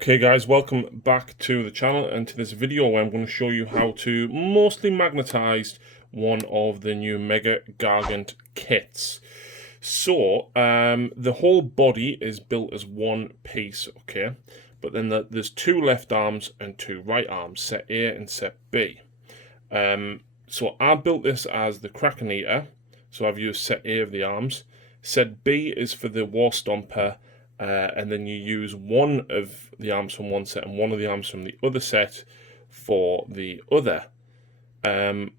Okay guys, welcome back to the channel, and to this video where I'm going to show you how to mostly magnetize one of the new Mega Gargant kits. So the whole body is built as one piece, okay, but then there's two left arms and two right arms, set A and set B. So I built this as the Kraken Eater, so I've used set A of the arms. Set B is for the War Stomper, and then you use one of the arms from one set and one of the arms from the other set for the other.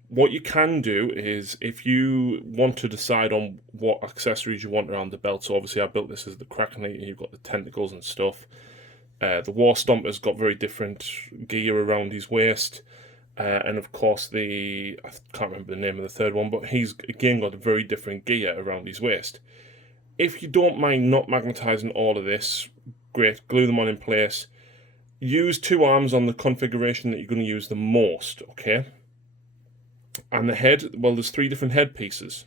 What you can do is, if you want to decide on what accessories you want around the belt, so obviously I built this as the Kraken Eater, you've got the tentacles and stuff. The War Stomper's got very different gear around his waist. And of course I can't remember the name of the third one, but he's again got a very different gear around his waist. If you don't mind not magnetizing all of this, great, glue them on in place. Use two arms on the configuration that you're going to use the most, okay? And the head, well, there's three different head pieces,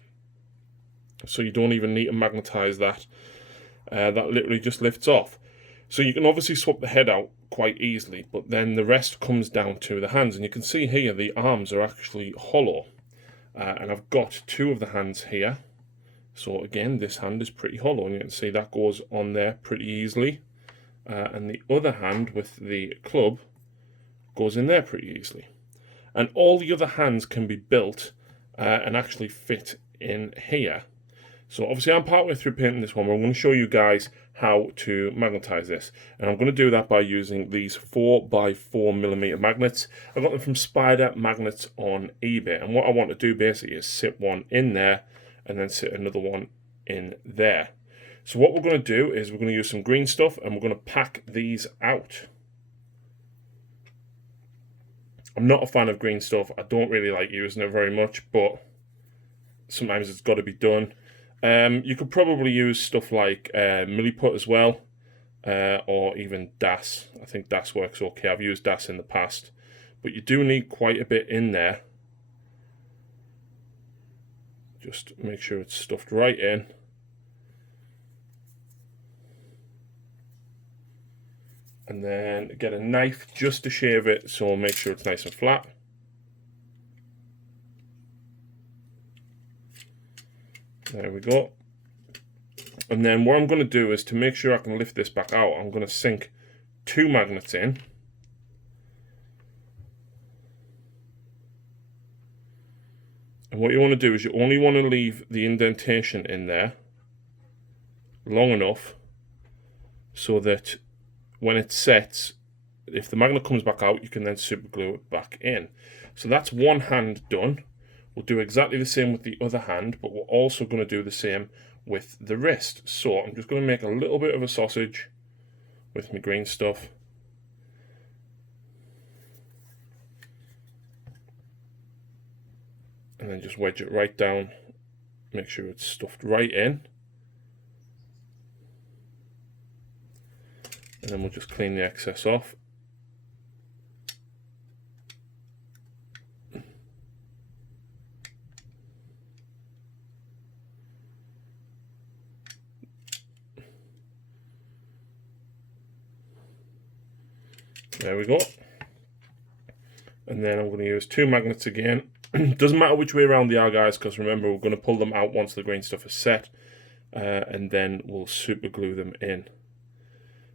so you don't even need to magnetize that. That literally just lifts off. So you can obviously swap the head out quite easily, but then the rest comes down to the hands. And you can see here the arms are actually hollow. And I've got two of the hands here. So again, this hand is pretty hollow, and you can see that goes on there pretty easily. And the other hand with the club goes in there pretty easily. And all the other hands can be built and actually fit in here. So obviously I'm partway through painting this one, but I'm going to show you guys how to magnetize this. And I'm going to do that by using these 4x4mm magnets. I got them from Spider Magnets on eBay. And what I want to do basically is sit one in there and then sit another one in there. So what we're going to do is we're going to use some green stuff and we're going to pack these out. I'm not a fan of green stuff. I don't really like using it very much, but sometimes it's got to be done. You could probably use stuff like Milliput as well, or even DAS. I think DAS works okay. I've used DAS in the past, but you do need quite a bit in there. Just make sure it's stuffed right in. And then get a knife just to shave it, so make sure it's nice and flat. There we go. And then what I'm going to do is, to make sure I can lift this back out, I'm going to sink two magnets in. And what you want to do is you only want to leave the indentation in there long enough so that when it sets, if the magnet comes back out, you can then super glue it back in. So that's one hand done. We'll do exactly the same with the other hand, but we're also going to do the same with the wrist. So I'm just going to make a little bit of a sausage with my green stuff. And then just wedge it right down. Make sure it's stuffed right in. And then we'll just clean the excess off. There we go. And then I'm going to use two magnets again. Doesn't matter which way around they are, guys, because remember, we're going to pull them out once the green stuff is set, and then we'll super glue them in.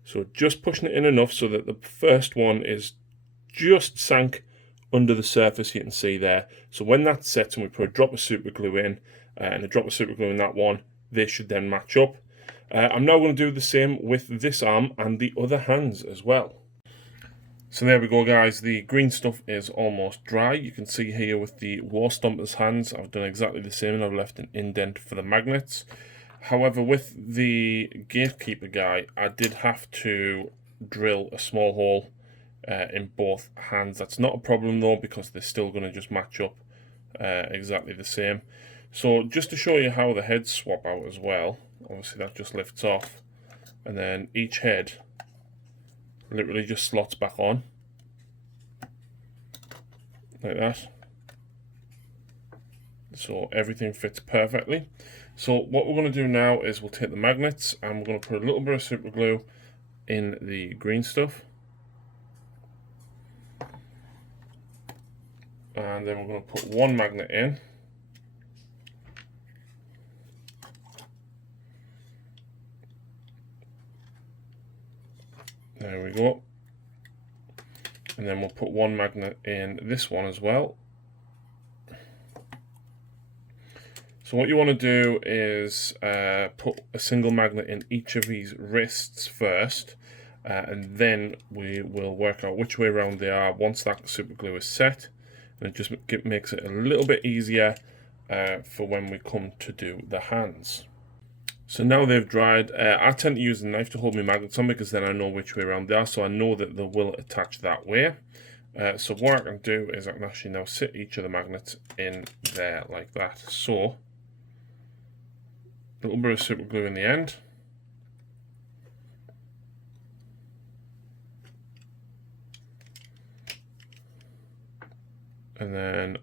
So just pushing it in enough so that the first one is just sank under the surface, you can see there. So when that's set and we put a drop of super glue in and a drop of super glue in that one, they should then match up. I'm now going to do the same with this arm and the other hands as well. So there we go, guys. The green stuff is almost dry. You can see here with the War Stomper's hands, I've done exactly the same, and I've left an indent for the magnets. However, with the Gatekeeper guy, I did have to drill a small hole in both hands. That's not a problem though, because they're still going to just match up exactly the same. So just to show you how the heads swap out as well, obviously that just lifts off, and then each head literally just slots back on like that, so everything fits perfectly. So what we're going to do now is we'll take the magnets and we're going to put a little bit of super glue in the green stuff. And then we're going to put one magnet in. There we go. And then we'll put one magnet in this one as well. So what you want to do is put a single magnet in each of these wrists first, and then we will work out which way around they are once that super glue is set, and it just makes it a little bit easier for when we come to do the hands. So now they've dried, I tend to use a knife to hold my magnets on because then I know which way around they are, so I know that they will attach that way. So what I can do is I can actually now sit each of the magnets in there like that. So, a little bit of super glue in the end. And then,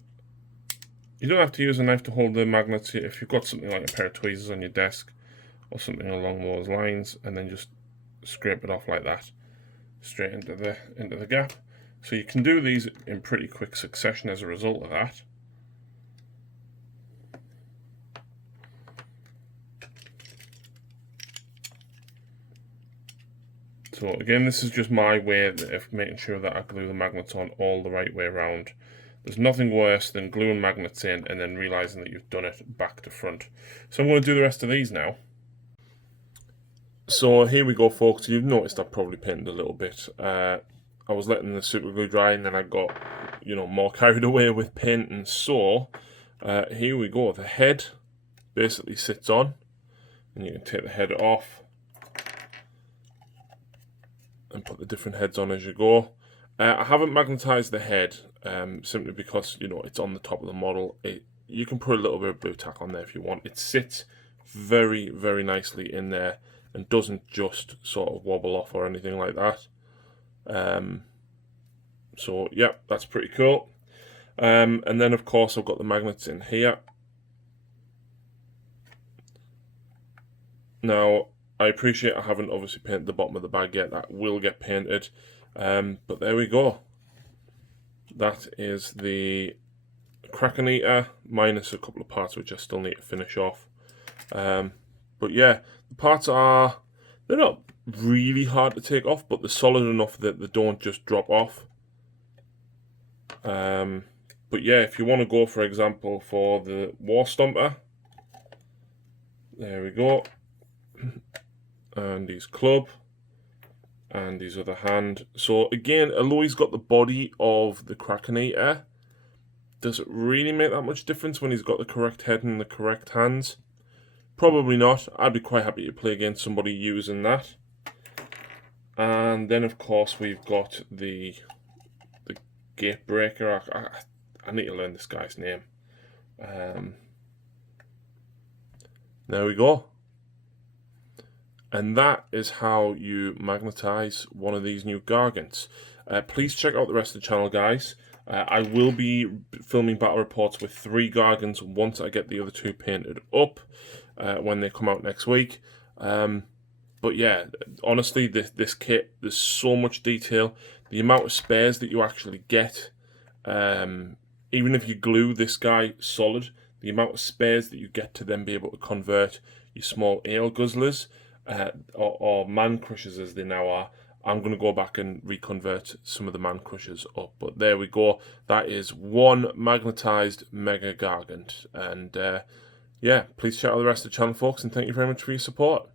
you don't have to use a knife to hold the magnets if you've got something like a pair of tweezers on your desk or something along those lines, and then just scrape it off like that, straight into the gap. So you can do these in pretty quick succession as a result of that. So again, this is just my way of making sure that I glue the magnets on all the right way around. There's nothing worse than gluing magnets in and then realizing that you've done it back to front. So I'm going to do the rest of these now. So here we go, folks. You've noticed I've probably painted a little bit. I was letting the super glue dry and then I got, more carried away with painting. So here we go. The head basically sits on, and you can take the head off and put the different heads on as you go. I haven't magnetized the head simply because it's on the top of the model. You can put a little bit of blue tack on there if you want. It sits very, very nicely in there and doesn't just sort of wobble off or anything like that. So yeah, that's pretty cool. And then of course I've got the magnets in here. Now I appreciate I haven't obviously painted the bottom of the bag yet. That will get painted. But there we go. That is the Kraken Eater minus a couple of parts which I still need to finish off. But yeah, the parts they're not really hard to take off, but they're solid enough that they don't just drop off. But yeah, if you want to go, for example, for the War Stomper, there we go. And his club, and his other hand. So again, although he's got the body of the Kraken Eater, does it really make that much difference when he's got the correct head and the correct hands? Probably not. I'd be quite happy to play against somebody using that. And then of course we've got the gate breaker. I need to learn this guy's name. There we go. And that is how you magnetize one of these new Gargants. Please check out the rest of the channel, guys. I will be filming battle reports with 3 Gargants once I get the other 2 painted up when they come out next week. But yeah, honestly, this kit, there's so much detail. The amount of spares that you actually get, even if you glue this guy solid, the amount of spares that you get to then be able to convert your small ale guzzlers, or man crushers as they now are. I'm going to go back and reconvert some of the man crushers up. But there we go. That is one magnetized Mega Gargant. And yeah, please check out the rest of the channel, folks, and thank you very much for your support.